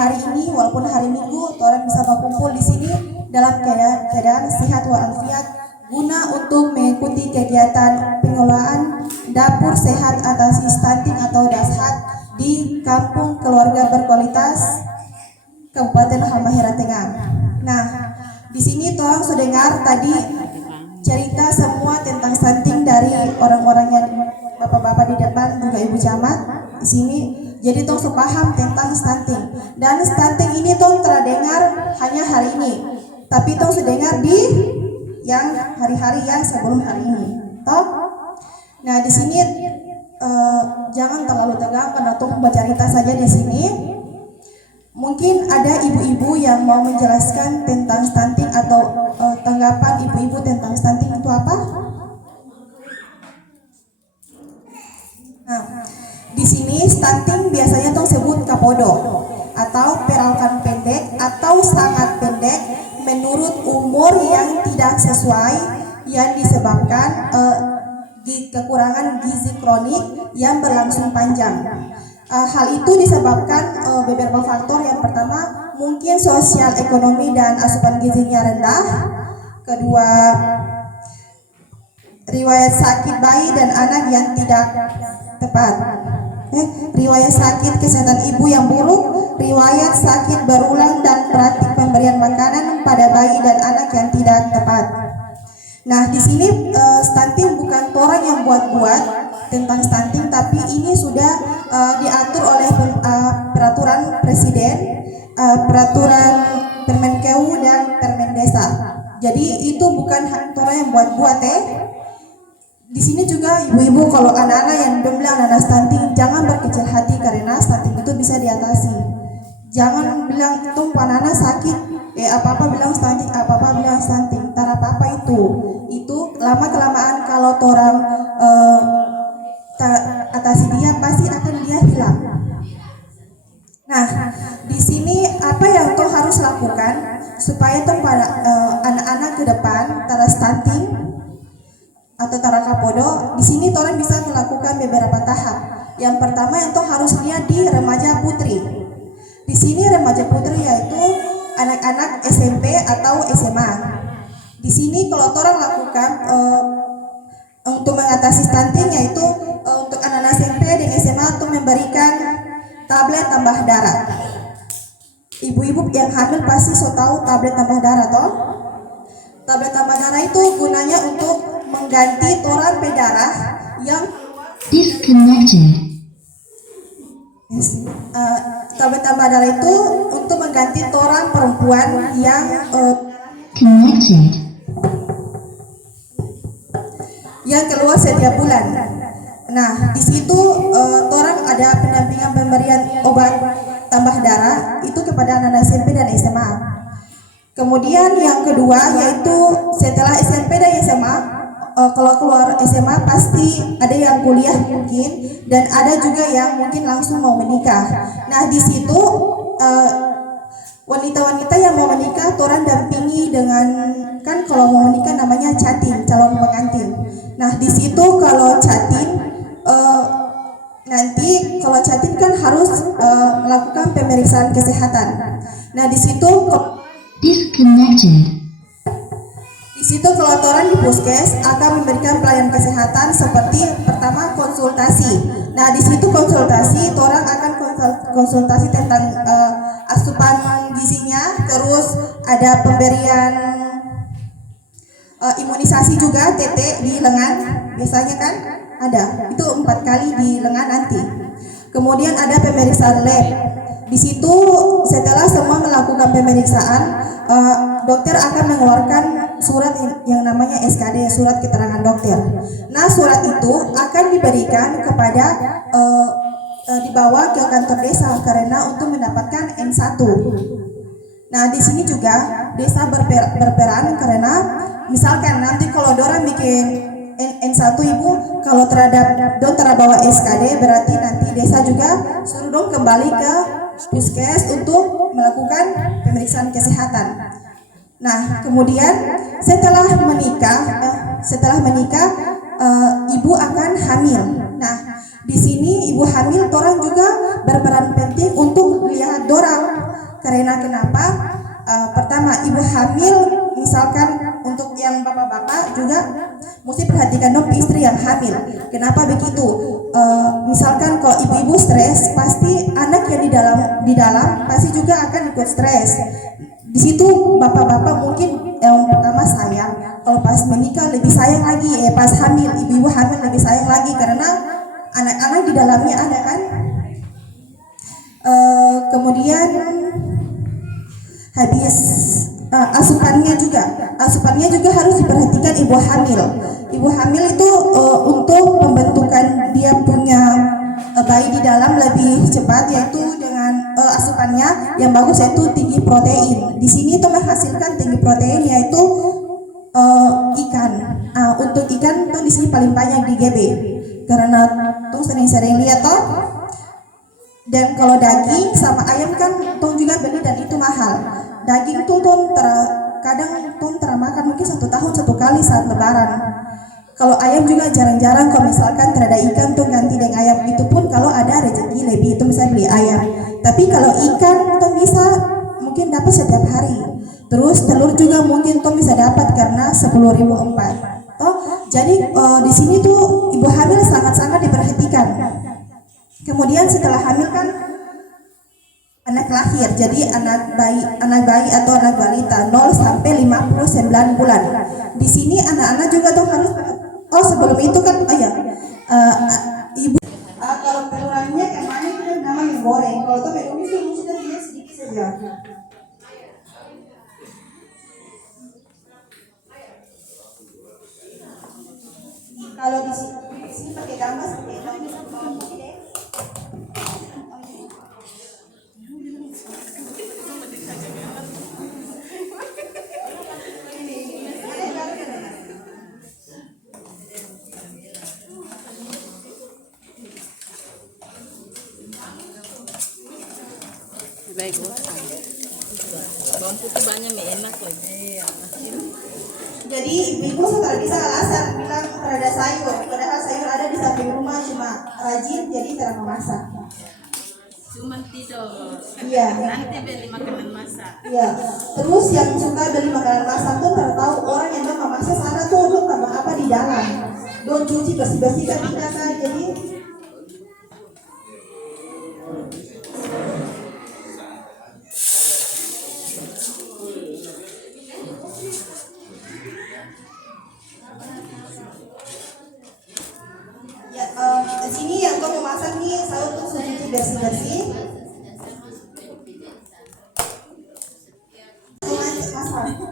hari ini walaupun hari Minggu orang bisa berkumpul di sini dalam keadaan sehat walafiat guna untuk mengikuti kegiatan pengelolaan dapur sehat atasi stunting atau DASHAT di Kampung Keluarga Berkualitas Kabupaten Halmahera Tengah. Nah, di sini tolong sudah dengar tadi cerita semua tentang stunting dari orang-orang yang bapak-bapak di depan juga ibu camat di sini. Jadi tong sepaham tentang stunting, dan stunting ini tong terdengar hanya hari ini, tapi tong sudah dengar di yang hari-hari yang sebelum hari ini. Toh? Nah di sini jangan terlalu tegang karena tong bercerita saja di sini. Mungkin ada ibu-ibu yang mau menjelaskan tentang stunting atau tanggapan ibu-ibu tentang stunting itu apa? Nah, di sini stunting biasanya tong sebut kapodo atau perawakan pendek atau sangat pendek menurut umur yang tidak sesuai yang disebabkan kekurangan gizi kronik yang berlangsung panjang. Hal itu disebabkan beberapa faktor. Yang pertama mungkin sosial ekonomi dan asupan gizinya rendah. Kedua, riwayat sakit bayi dan anak yang tidak tepat. Riwayat sakit kesehatan ibu yang buruk, riwayat sakit berulang dan praktik pemberian makanan pada bayi dan anak yang tidak tepat. Nah, di sini stunting bukan orang yang buat-buat tentang stunting, tapi ini sudah diatur oleh peraturan presiden, peraturan Permenkeu dan Permendesa. Jadi itu bukan orang yang buat-buat Di sini juga ibu-ibu kalau anak-anak yang bilang anak stunting, jangan berkecil hati karena stunting itu bisa diatasi. Jangan bilang tuh anak sakit, apa-apa bilang stunting, apa-apa bilang stunting, tar apa-apa itu lama kelamaan kalau orang atasi dia pasti akan dia hilang. Nah, di sini apa yang tuh harus lakukan supaya tuh pada anak-anak ke depan tara stunting atau tara kapodo, di sini orang bisa melakukan beberapa tahap. Yang pertama yang tuh harus lihat di remaja putri. Di sini remaja putri yaitu anak-anak SMP atau SMA. Di sini kalau orang lakukan untuk mengatasi stunting yaitu untuk anak-anak SMP dan SMA untuk memberikan tablet tambah darah. Ibu-ibu yang hamil pasti so tahu tablet tambah darah toh? Tablet tambah darah itu gunanya untuk mengganti toran darah yang disconnected. Tablet tambah darah itu untuk mengganti toran perempuan yang connected, yang keluar setiap bulan. Nah, di situ orang ada pendampingan pemberian obat tambah darah itu kepada anak SMP dan SMA. Kemudian yang kedua yaitu setelah SMP dan SMA, kalau keluar SMA pasti ada yang kuliah mungkin dan ada juga yang mungkin langsung mau menikah. Nah, di situ wanita-wanita yang mau menikah orang dampingi dengan, kan kalau mau menikah namanya catin, calon pengantin. Nah, di situ kalau catin nanti kalau catin kan harus melakukan pemeriksaan kesehatan. Nah, di situ disconnected. Di situ kelontoran di puskes akan memberikan pelayanan kesehatan seperti pertama konsultasi. Nah, di situ konsultasi orang akan konsultasi tentang asupan gizinya, terus ada pemberian imunisasi juga TT di lengan biasanya kan ada, itu 4 kali di lengan nanti. Kemudian ada pemeriksaan lab. Di situ setelah semua melakukan pemeriksaan, dokter akan mengeluarkan surat yang namanya SKD, surat keterangan dokter. Nah, surat itu akan diberikan kepada dibawa ke kantor desa karena untuk mendapatkan N1. Nah, di sini juga desa berperan karena misalkan nanti kalau dorang bikin N1 ibu, kalau terhadap don terbawa SKD berarti nanti desa juga suruh dong kembali ke puskes untuk melakukan pemeriksaan kesehatan. Nah, kemudian setelah menikah ibu akan hamil. Nah, di sini ibu hamil orang juga berperan penting untuk lihat dorang Karena kenapa? Pertama, ibu hamil, misalkan untuk yang bapak-bapak juga mesti perhatikan dong istri yang hamil. Kenapa begitu? Misalkan kalau ibu-ibu stres, pasti anak yang di dalam pasti juga akan ikut stres. Di situ bapak-bapak mungkin yang pertama sayang, kalau pas menikah lebih sayang lagi, pas hamil, ibu-ibu hamil lebih sayang lagi karena anak-anak di dalamnya ada kan. Kemudian habis asupannya juga harus diperhatikan ibu hamil. Ibu hamil itu untuk pembentukan dia punya bayi di dalam lebih cepat, yaitu dengan asupannya yang bagus yaitu tinggi protein. Di sini itu menghasilkan tinggi protein yaitu ikan. Untuk ikan tuh di sini paling banyak di GB karena tuh sering-sering lihat toh. Dan kalau daging sama ayam kan tong juga beli dan itu mahal. Daging tuh kadang tong termakan mungkin 1 tahun 1 kali saat lebaran. Kalau ayam juga jarang-jarang, kalau misalkan terada ikan tuh ganti dengan ayam, itu pun kalau ada rezeki lebih itu bisa beli ayam. Tapi kalau ikan tuh bisa mungkin dapat setiap hari. Terus telur juga mungkin tuh bisa dapat karena 10.004. Toh jadi di sini tuh ibu hamil sangat-sangat diperhatikan. Kemudian setelah hamil kan anak lahir, jadi anak bayi atau anak balita 0 sampai 59 bulan. Di sini anak-anak juga tuh harus sebelum itu kan ibu kalau telurnya yang mana itu namanya goreng. Kalau tuh menumis itu mesti dilihat sedikit saja. Kalau di sini pakai gambar seperti itu. Baik, bawang putih banyak enak lagi. Jadi ibu setelah bisa alasan bilang terada sayur, padahal sayur ada di samping rumah, cuma rajin jadi tidak memasak. Cuma tidur. Iya. Nanti beli makanan masak. Iya. Terus yang suka beli makanan masak tuh tahu orang yang mau memasak sana tuh untuk tambah apa di dalam. Don cuci bersih-bersih kan tidak kan, jadi di sini yang kamu masak nih saya tuh cuci bersih-bersih.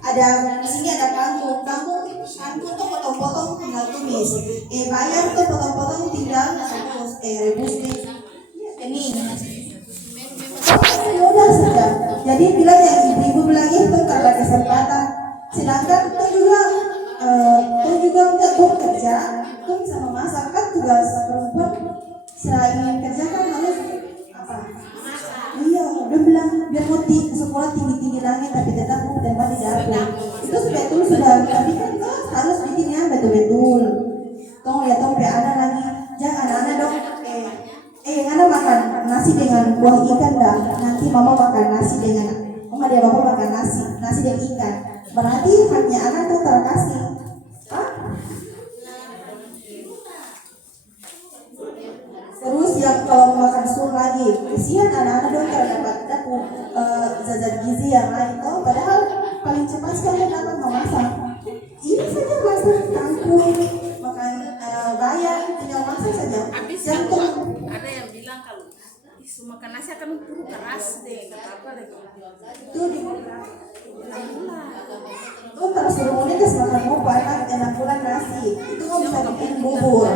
Ada di sini ada kangkung tuh potong-potong tinggal tumis. Bayam tuh potong-potong tinggal rebus nih. Ini mudah saja. Jadi bilang yang ibu bilang itu karena kesempatan. Sedangkan itu juga untuk bekerja, itu bisa memasak kan tugas perempuan. Selain kerja kan harus apa? Iya, udah bilang biar mau sekolah tinggi-tinggi langit tapi tetap tempat di dapur. Itu betul sudah, tapi kan itu harus bikinnya betul-betul. Tong lihat tong ada lagi, jangan anak-anak dong. Anak makan nasi dengan buah ikan dah. Nanti mama makan nasi dengan dia bapak makan nasi dengan ikan. Berarti haknya anak tuh terkasih. Terus yang kalau makan sur lagi, kesian anak-anak dong terdapat zat gizi yang lain. Padahal paling cepat sekali dapat memasak. Ini saja masak kangkung, makan bayam, tinggal masak saja. Jantung. Ada yang bilang kalau makan nasi akan keras deh, apa lagi? Itu di itu terus serumunnya terus makan bubur, enak bulan nasi. Itu kan bisa bikin bubur.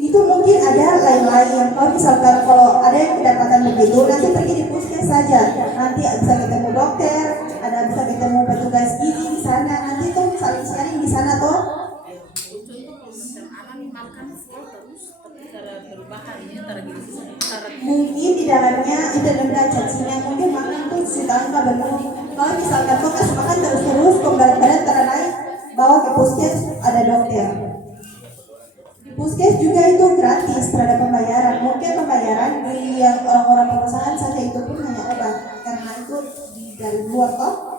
Itu mungkin ada lain-lain. Kalau misalkan kalau ada yang kedapatan begitu, nanti pergi di puskes saja. Nanti bisa ketemu dokter, ada bisa ketemu petugas gizi di sana. Nanti tuh saling sharing di sana toh. Mungkin di dalamnya itu ada cacingnya, mungkin makan tuh sudah enggak benar. Kalau misalkan kau kasih makan terus kau berat-berat terlain, bawa ke puskes ada dokter. Puskes juga itu gratis terhadap pembayaran. Mungkin pembayaran di yang orang-orang perusahaan saja itu pun hanya obat karena itu dari luar toh